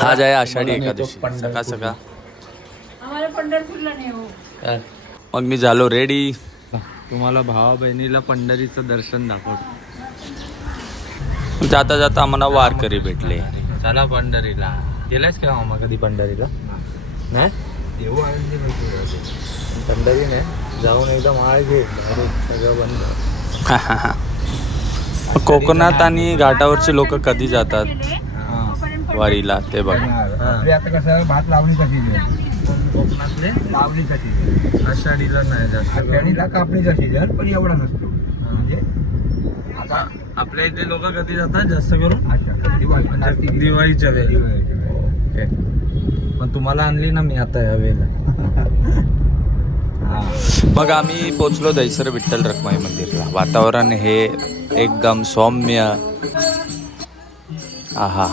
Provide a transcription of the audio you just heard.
आज आहे आषाढी एकादशी सकाळ सकाळ. आम्हाला पंढरपूरला नाही हो. मग मी झालो रेडी. तुम्हाला भावा बहिणीला पंढरीचं दर्शन दाखवतो. जाता जाता आम्हाला वारकरी भेटले. चला पंढरीला. गेलायस का मामा कधी पंढरीला? नाही पंढरी नाही जाऊन एकदा माळ घे. सगळं बंद. कोकणात आणि घाटावरचे लोक कधी जातात वारीला ते बघा. आता कसं भात लावणीचा सीजन, कोकणातले लावणीचा सीजन. आषाढीला नाही जास्त करून. आषाढीला कापणीचा सीजन, पण एवढा नसतो. म्हणजे आता आपल्या इथे लोक कधी जातात जास्त करून? आषाढ दिवाळी दिवाळीच्या वेळी. ओके. पण तुम्हाला आणली ना मी आता या वेळेला. मग आम्ही पोचलो दैसर विठ्ठल रखुमाई मंदिरला. वातावरण हे एकदम सौम्य. आहा